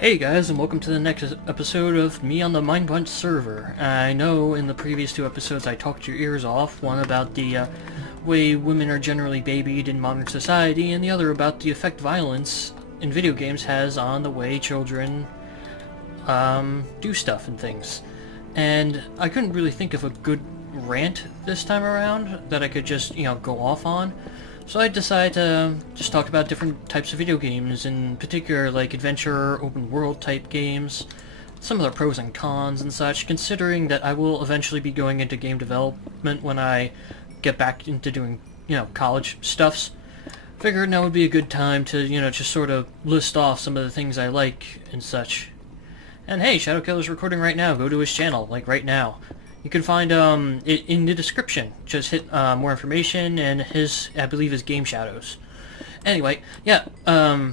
Hey guys, and welcome to the next episode of me on the Minebunch server. I know in the previous two episodes I talked your ears off, one about the way women are generally babied in modern society, and the other about the effect violence in video games has on the way children do stuff and things. And I couldn't really think of a good rant this time around that I could just, go off on. So I decided to just talk about different types of video games, in particular like adventure, open world type games, some of the pros and cons and such, considering that I will eventually be going into game development when I get back into doing, college stuffs. Figured now would be a good time to, just sort of list off some of the things I like and such. And hey, Shadowkiller's recording right now. Go to his channel, like right now. You can find it in the description. Just hit more information, and I believe is Game Shadows. Anyway, yeah, a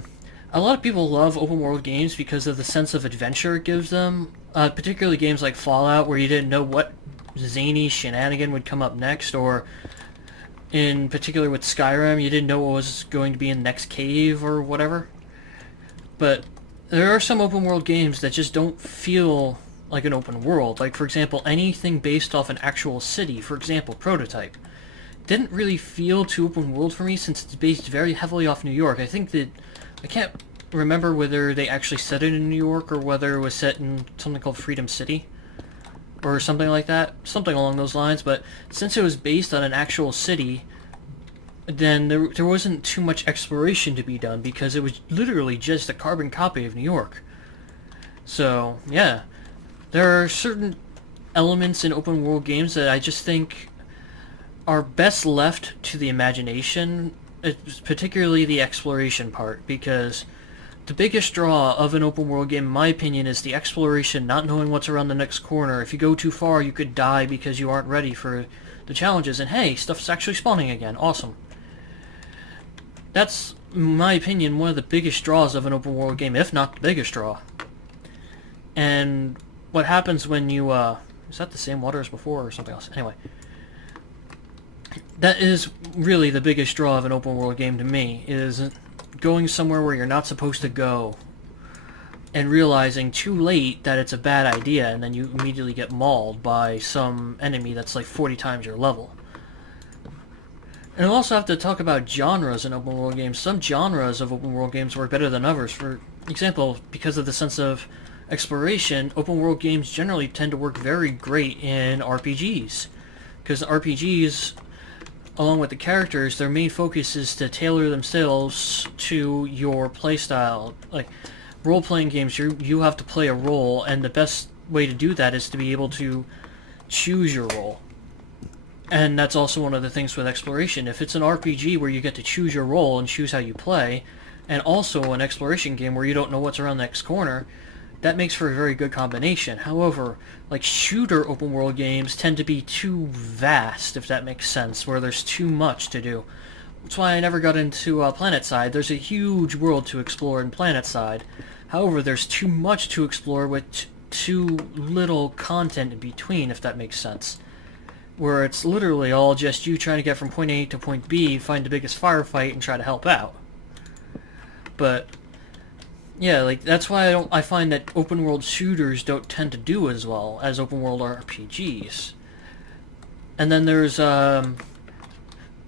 lot of people love open world games because of the sense of adventure it gives them. Particularly games like Fallout, where you didn't know what zany shenanigan would come up next, or in particular with Skyrim, you didn't know what was going to be in the next cave or whatever. But there are some open world games that just don't feel like an open world. Like, for example, anything based off an actual city, for example, Prototype, didn't really feel too open world for me since it's based very heavily off New York. I can't remember whether they actually set it in New York or whether it was set in something called Freedom City or something like that, something along those lines. But since it was based on an actual city, then there wasn't too much exploration to be done because it was literally just a carbon copy of New York. So, yeah. There are certain elements in open world games that I just think are best left to the imagination, particularly the exploration part, because the biggest draw of an open world game, in my opinion, is the exploration, not knowing what's around the next corner. If you go too far, you could die because you aren't ready for the challenges, and hey, stuff's actually spawning again. Awesome. That's, in my opinion, one of the biggest draws of an open world game, if not the biggest draw. And what happens when you, is that the same water as before or something else? Anyway, that is really the biggest draw of an open world game to me, is going somewhere where you're not supposed to go and realizing too late that it's a bad idea, and then you immediately get mauled by some enemy that's like 40 times your level. And I'll also have to talk about genres in open world games. Some genres of open world games work better than others. For example, because of the sense of exploration, open world games generally tend to work very great in RPGs, because RPGs, along with the characters, their main focus is to tailor themselves to your playstyle. Like role-playing games, you have to play a role, and the best way to do that is to be able to choose your role. And that's also one of the things with exploration. If it's an RPG where you get to choose your role and choose how you play, and also an exploration game where you don't know what's around the next corner, that makes for a very good combination. However, like shooter open world games tend to be too vast, if that makes sense, where there's too much to do. That's why I never got into PlanetSide. There's a huge world to explore in PlanetSide. However, there's too much to explore with too little content in between, if that makes sense. Where it's literally all just you trying to get from point A to point B, find the biggest firefight, and try to help out. But yeah, like that's why I find that open world shooters don't tend to do as well as open world RPGs. And then there's well,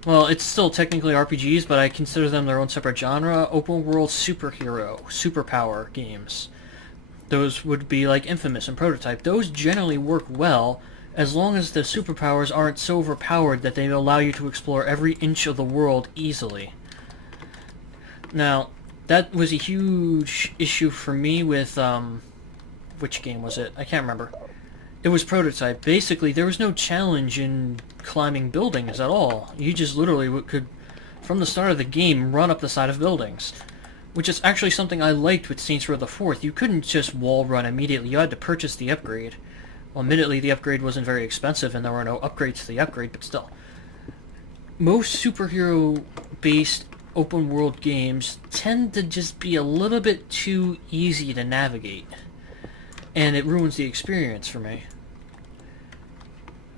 it's still technically RPGs, but I consider them their own separate genre. Open world superpower games. Those would be like Infamous and Prototype. Those generally work well as long as the superpowers aren't so overpowered that they allow you to explore every inch of the world easily. Now, that was a huge issue for me with, which game was it? I can't remember. It was Prototype. Basically, there was no challenge in climbing buildings at all. You just literally could, from the start of the game, run up the side of buildings. Which is actually something I liked with Saints Row the 4th. You couldn't just wall run immediately. You had to purchase the upgrade. Well, admittedly, the upgrade wasn't very expensive, and there were no upgrades to the upgrade, but still. Most superhero-based open world games tend to just be a little bit too easy to navigate, and it ruins the experience for me.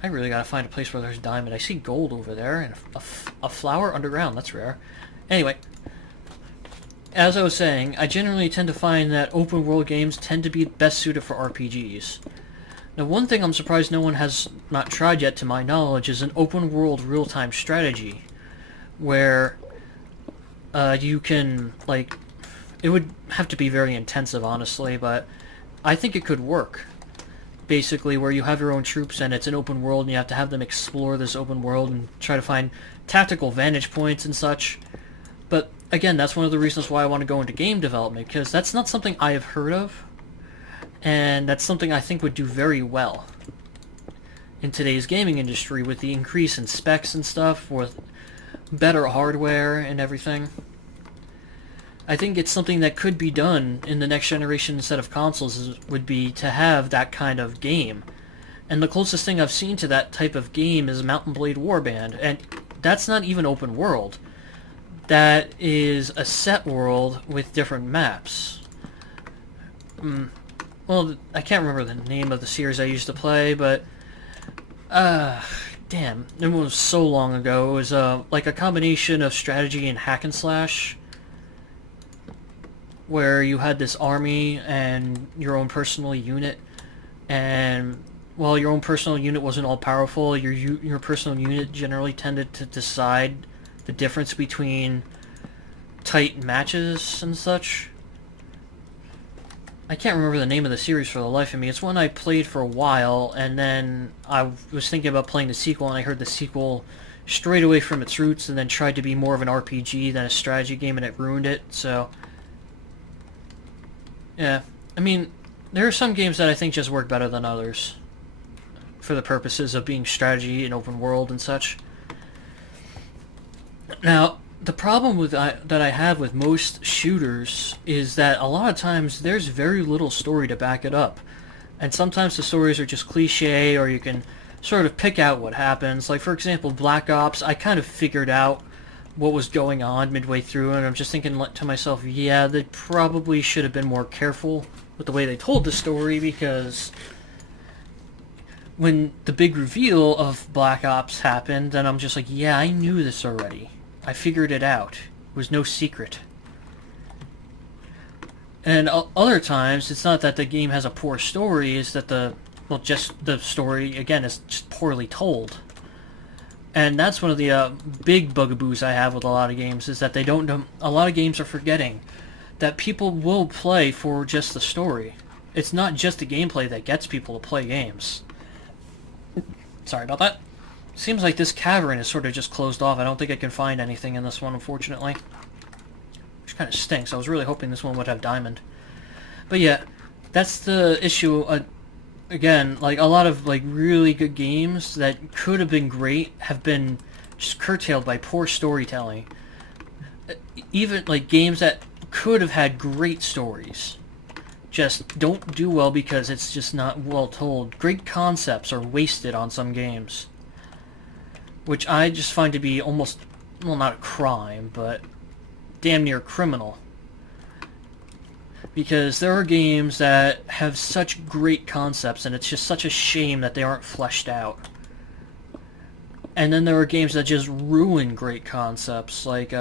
I really gotta find a place where there's diamond. I see gold over there and a flower underground. That's rare. Anyway, as I was saying, I generally tend to find that open world games tend to be best suited for RPGs. Now, one thing I'm surprised no one has not tried yet, to my knowledge, is an open world real-time strategy, where you can, like, it would have to be very intensive, honestly, but I think it could work. Basically, where you have your own troops and it's an open world and you have to have them explore this open world and try to find tactical vantage points and such. But again, that's one of the reasons why I want to go into game development, because that's not something I have heard of, and that's something I think would do very well in today's gaming industry with the increase in specs and stuff, with better hardware and everything. I think it's something that could be done in the next generation set of consoles, would be to have that kind of game. And the closest thing I've seen to that type of game is Mount & Blade Warband, and that's not even open world. That is a set world with different maps. Well, I can't remember the name of the series I used to play, but damn, it was so long ago. It was like a combination of strategy and hack and slash, where you had this army and your own personal unit, and while your own personal unit wasn't all powerful, your personal unit generally tended to decide the difference between tight matches and such. I can't remember the name of the series for the life of me. It's one I played for a while, and then I was thinking about playing the sequel, and I heard the sequel strayed away from its roots and then tried to be more of an RPG than a strategy game, and it ruined it, so yeah. I mean, there are some games that I think just work better than others for the purposes of being strategy and open world and such. Now, the problem with that I have with most shooters is that a lot of times there's very little story to back it up. And sometimes the stories are just cliche, or you can sort of pick out what happens. Like, for example, Black Ops, I kind of figured out what was going on midway through, and I'm just thinking to myself, yeah, they probably should have been more careful with the way they told the story, because when the big reveal of Black Ops happened, then I'm just like, yeah, I knew this already. I figured it out. It was no secret. And other times, it's not that the game has a poor story, it's that just the story, again, is just poorly told. And that's one of the big bugaboos I have with a lot of games, is that a lot of games are forgetting that people will play for just the story. It's not just the gameplay that gets people to play games. Sorry about that. Seems like this cavern is sort of just closed off. I don't think I can find anything in this one, unfortunately. Which kind of stinks. I was really hoping this one would have diamond. But yeah, that's the issue. Again, like, a lot of, like, really good games that could have been great have been just curtailed by poor storytelling. Even, like, games that could have had great stories just don't do well because it's just not well told. Great concepts are wasted on some games, which I just find to be almost, well, not a crime, but damn near criminal. Because there are games that have such great concepts, and it's just such a shame that they aren't fleshed out. And then there are games that just ruin great concepts, like,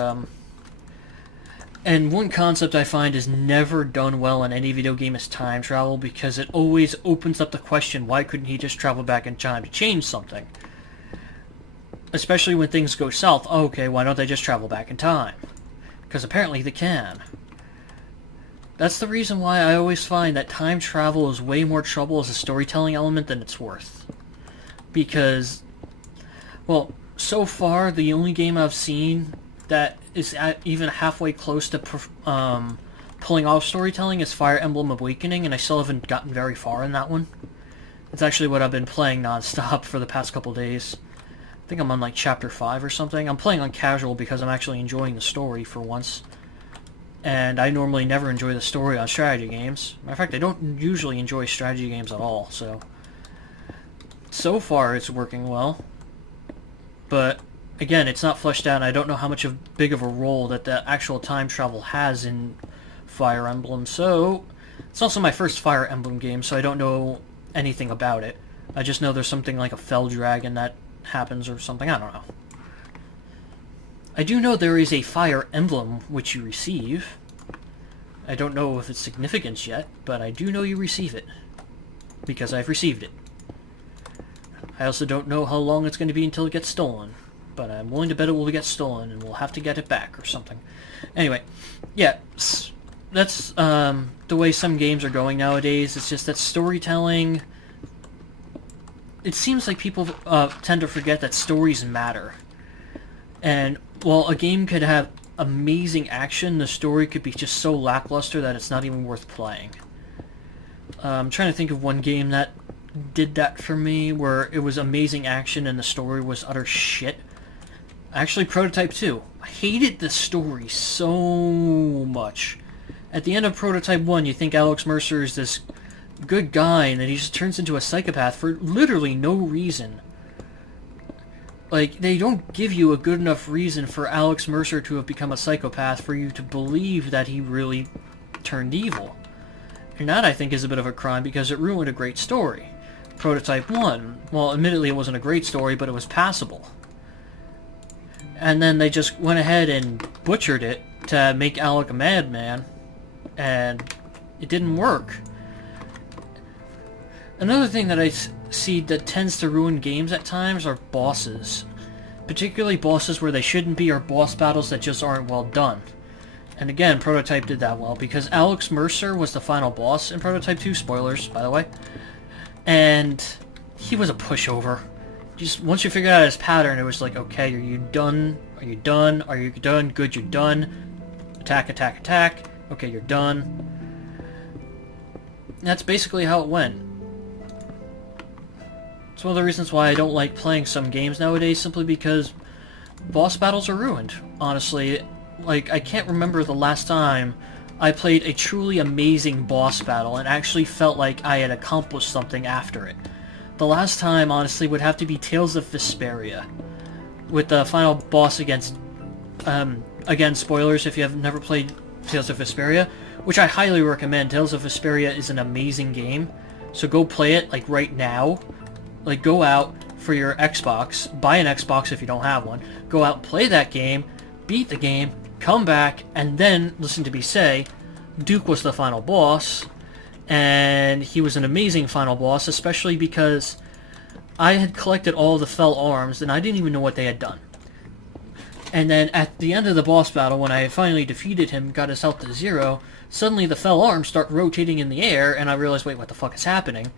and one concept I find is never done well in any video game is time travel, because it always opens up the question, why couldn't he just travel back in time to change something? Especially when things go south. Okay, why don't they just travel back in time? Because apparently they can. That's the reason why I always find that time travel is way more trouble as a storytelling element than it's worth. Because, well, so far the only game I've seen that is even halfway close to pulling off storytelling is Fire Emblem Awakening, and I still haven't gotten very far in that one. It's actually what I've been playing non-stop for the past couple days. I think I'm on like chapter 5 or something. I'm playing on casual because I'm actually enjoying the story for once. And I normally never enjoy the story on strategy games. Matter of fact, I don't usually enjoy strategy games at all, so far it's working well. But again, it's not fleshed out, and I don't know how much big of a role that the actual time travel has in Fire Emblem. So it's also my first Fire Emblem game, so I don't know anything about it. I just know there's something like a fell dragon that happens or something. I don't know. I do know there is a Fire Emblem which you receive. I don't know if it's significant yet, but I do know you receive it. Because I've received it. I also don't know how long it's going to be until it gets stolen. But I'm willing to bet it will get stolen, and we'll have to get it back or something. Anyway, yeah, that's the way some games are going nowadays. It's just that storytelling... It seems like people tend to forget that stories matter. And while a game could have amazing action, the story could be just so lackluster that it's not even worth playing. I'm trying to think of one game that did that for me, where it was amazing action and the story was utter shit. Actually, Prototype 2. I hated the story so much. At the end of Prototype 1, you think Alex Mercer is this good guy, and then he just turns into a psychopath for literally no reason. Like, they don't give you a good enough reason for Alex Mercer to have become a psychopath for you to believe that he really turned evil. And that, I think, is a bit of a crime because it ruined a great story. Prototype 1, well, admittedly it wasn't a great story, but it was passable. And then they just went ahead and butchered it to make Alec a madman, and it didn't work. Another thing that I see that tends to ruin games at times are bosses. Particularly bosses where they shouldn't be, or boss battles that just aren't well done. And again, Prototype did that well, because Alex Mercer was the final boss in Prototype 2, spoilers, by the way. And he was a pushover. Just once you figured out his pattern, it was like, okay, are you done? Are you done? Are you done? Good, you're done. Attack, attack, attack. Okay, you're done. And that's basically how it went. It's one of the reasons why I don't like playing some games nowadays, simply because boss battles are ruined, honestly. Like, I can't remember the last time I played a truly amazing boss battle and actually felt like I had accomplished something after it. The last time, honestly, would have to be Tales of Vesperia, with the final boss against, again, spoilers if you have never played Tales of Vesperia, which I highly recommend. Tales of Vesperia is an amazing game, so go play it, like, right now. Like, go out for your Xbox, buy an Xbox if you don't have one, go out, play that game, beat the game, come back, and then listen to me say, Duke was the final boss, and he was an amazing final boss, especially because I had collected all the Fell Arms, and I didn't even know what they had done. And then at the end of the boss battle, when I finally defeated him, got his health to 0, suddenly the Fell Arms start rotating in the air, and I realized, wait, what the fuck is happening?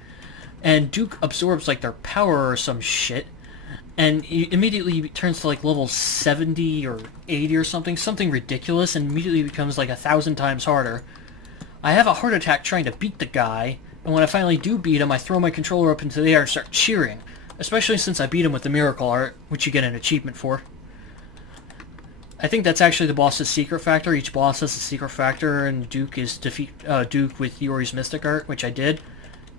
And Duke absorbs, like, their power or some shit, and he immediately turns to, like, level 70 or 80 or something ridiculous, and immediately becomes, like, 1,000 times harder. I have a heart attack trying to beat the guy, and when I finally do beat him, I throw my controller up into the air and start cheering, especially since I beat him with the Miracle Art, which you get an achievement for. I think that's actually the boss's secret factor. Each boss has a secret factor, and Duke is defeat Duke with Yori's Mystic Art, which I did,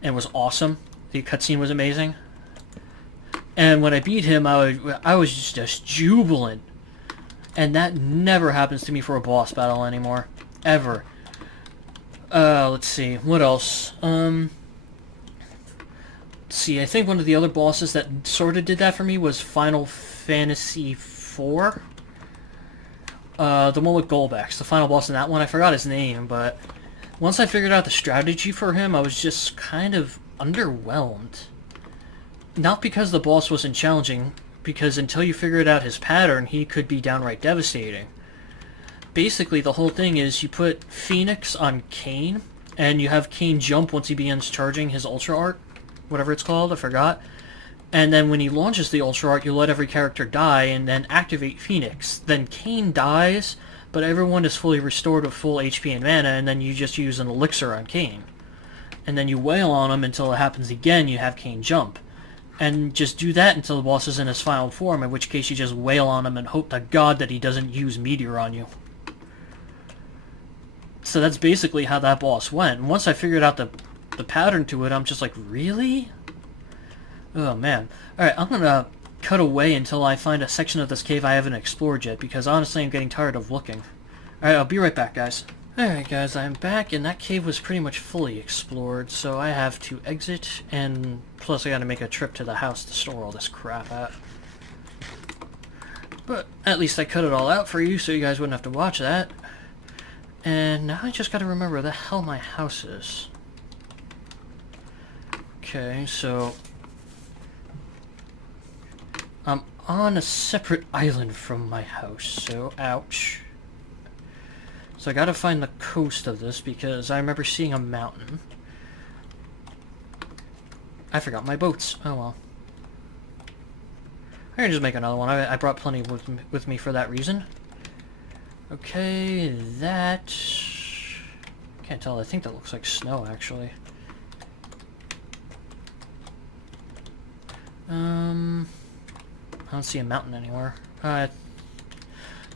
and was awesome. The cutscene was amazing. And when I beat him, I was just jubilant. And that never happens to me for a boss battle anymore. Ever. Let's see. What else? Let's see. I think one of the other bosses that sort of did that for me was Final Fantasy IV. The one with Golbex. The final boss in that one. I forgot his name, but once I figured out the strategy for him, I was just kind of underwhelmed. Not because the boss wasn't challenging, because until you figured out his pattern, he could be downright devastating. Basically, the whole thing is you put Phoenix on Kain, and you have Kain jump once he begins charging his Ultra Art, whatever it's called, I forgot. And then when he launches the Ultra Art, you let every character die, and then activate Phoenix. Then Kain dies, but everyone is fully restored with full HP and mana, and then you just use an elixir on Kain. And then you wail on him until it happens again, you have Kain jump. And just do that until the boss is in his final form, in which case you just wail on him and hope to God that he doesn't use Meteor on you. So that's basically how that boss went. And once I figured out the pattern to it, I'm just like, really? Oh, man. Alright, I'm gonna cut away until I find a section of this cave I haven't explored yet, because honestly I'm getting tired of looking. Alright, I'll be right back, guys. Alright guys, I'm back, and that cave was pretty much fully explored, so I have to exit, and plus I gotta make a trip to the house to store all this crap at. But at least I cut it all out for you, so you guys wouldn't have to watch that. And now I just gotta remember where the hell my house is. Okay, so... I'm on a separate island from my house, so ouch. So I gotta find the coast of this because I remember seeing a mountain. I forgot my boats. Oh well. I can just make another one. I brought plenty with me for that reason. Okay, that... Can't tell. I think that looks like snow, actually. I don't see a mountain anywhere. I'm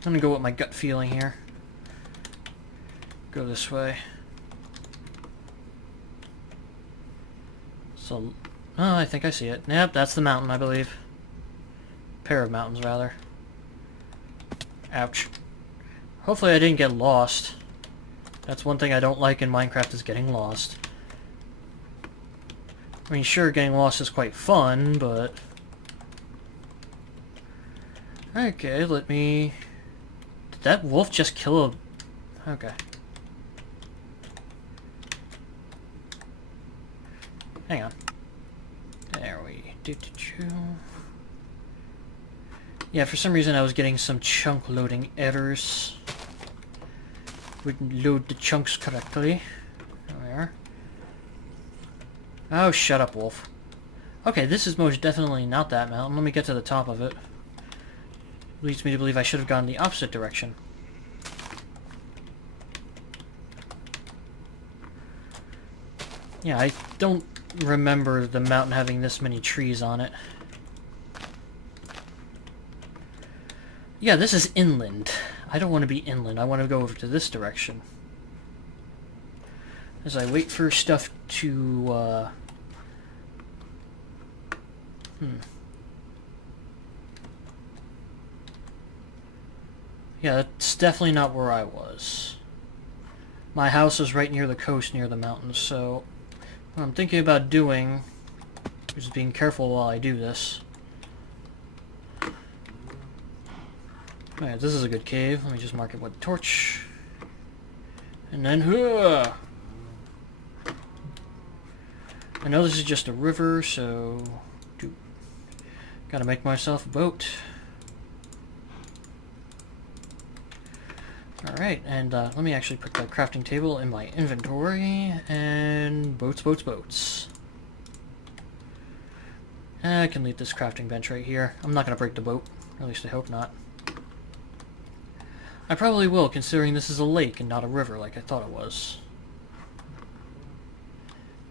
gonna go with my gut feeling here. Go this way. So... Oh, I think I see it. Yep, that's the mountain, I believe. Pair of mountains, rather. Ouch. Hopefully I didn't get lost. That's one thing I don't like in Minecraft, is getting lost. I mean, sure, getting lost is quite fun, but... Okay, let me... Did that wolf just kill a... Okay. Hang on. There we... Yeah, for some reason I was getting some chunk loading errors. Wouldn't load the chunks correctly. There. Oh, shut up, wolf. Okay, this is most definitely not that mountain. Let me get to the top of it. Leads me to believe I should have gone the opposite direction. Yeah, I don't remember the mountain having this many trees on it. Yeah, this is inland. I don't want to be inland. I want to go over to this direction. As I wait for stuff to, Yeah, that's definitely not where I was. My house is right near the coast, near the mountains, so... What I'm thinking about doing is being careful while I do this. Alright, this is a good cave. Let me just mark it with a torch. And then... I know this is just a river, so... Gotta make myself a boat. Alright, and let me actually put the crafting table in my inventory, and boats, boats, boats. I can leave this crafting bench right here. I'm not going to break the boat, or at least I hope not. I probably will, considering this is a lake and not a river like I thought it was.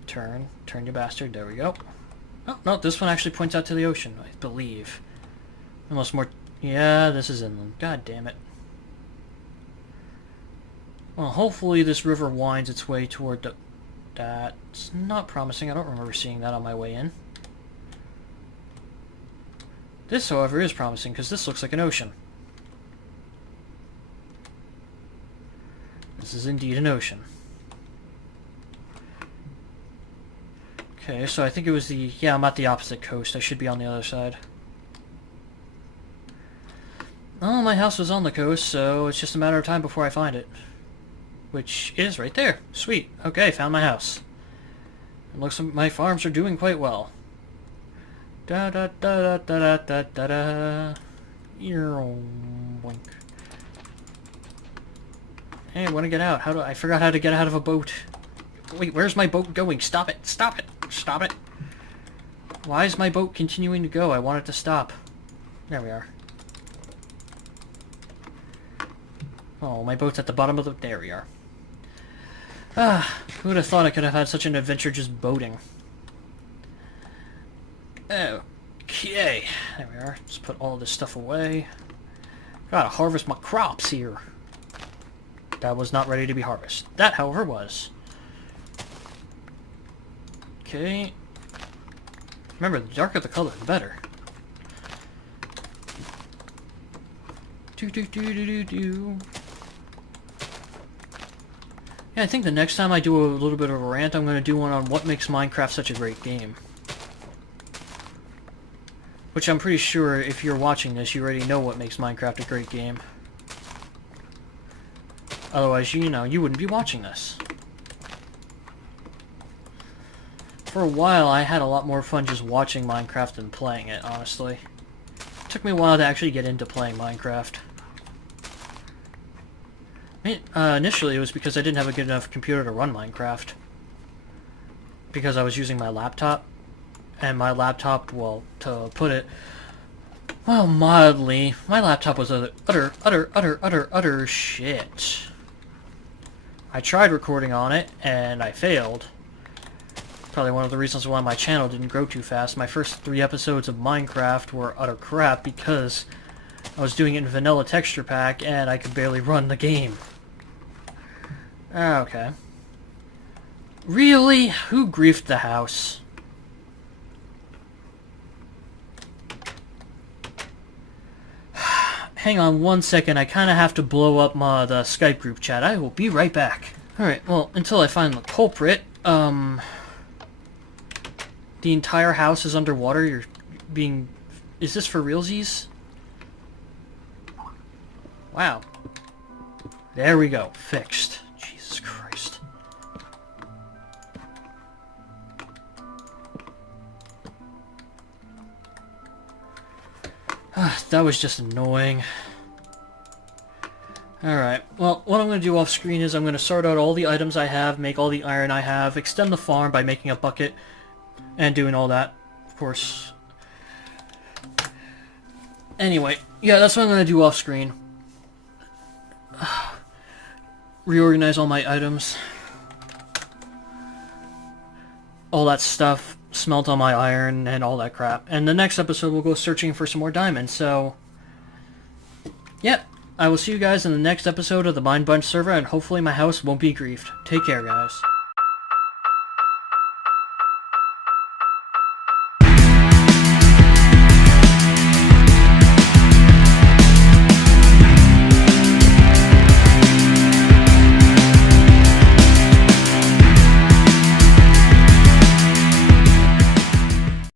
Turn, you bastard, there we go. Oh, no, this one actually points out to the ocean, I believe. Unless more... Yeah, this is inland. God damn it. Well, hopefully this river winds its way toward the... That's not promising. I don't remember seeing that on my way in. This, however, is promising, because this looks like an ocean. This is indeed an ocean. Okay, so I think it was the... Yeah, I'm at the opposite coast. I should be on the other side. Oh, my house was on the coast, so it's just a matter of time before I find it. Which is right there. Sweet. Okay, found my house. It looks like my farms are doing quite well. Da da da da da da da da. Boink. Hey, I want to get out. How do I forgot how to get out of a boat? Wait, where's my boat going? Stop it! Stop it! Stop it! Why is my boat continuing to go? I want it to stop. There we are. Oh, my boat's at the bottom of the... There we are. Ah, who would have thought I could have had such an adventure just boating? Okay. There we are. Let's put all this stuff away. Gotta harvest my crops here. That was not ready to be harvested. That, however, was. Okay. Remember, the darker the color, the better. Do. Yeah, I think the next time I do a little bit of a rant, I'm going to do one on what makes Minecraft such a great game. Which I'm pretty sure if you're watching this, you already know what makes Minecraft a great game. Otherwise, you know, you wouldn't be watching this. For a while, I had a lot more fun just watching Minecraft than playing it, honestly. It took me a while to actually get into playing Minecraft. Initially, it was because I didn't have a good enough computer to run Minecraft. Because I was using my laptop. And my laptop, well, to put it, well, mildly, my laptop was utter shit. I tried recording on it, and I failed. Probably one of the reasons why my channel didn't grow too fast. My first 3 episodes of Minecraft were utter crap because I was doing it in vanilla texture pack and I could barely run the game. Okay. Really? Who griefed the house? Hang on one second, I kind of have to blow up the Skype group chat. I will be right back. Alright, well, until I find the culprit, the entire house is underwater. You're being... Is this for realsies? Wow. There we go. Fixed. Jesus Christ. That was just annoying. Alright, well, what I'm going to do off screen is I'm going to sort out all the items I have, make all the iron I have, extend the farm by making a bucket, and doing all that, of course. Anyway, yeah, that's what I'm going to do off screen. Reorganize all my items. All that stuff. Smelt all my iron and all that crap. And the next episode we'll go searching for some more diamonds, so... Yep, I will see you guys in the next episode of the Minebunch server, and hopefully my house won't be griefed. Take care, guys.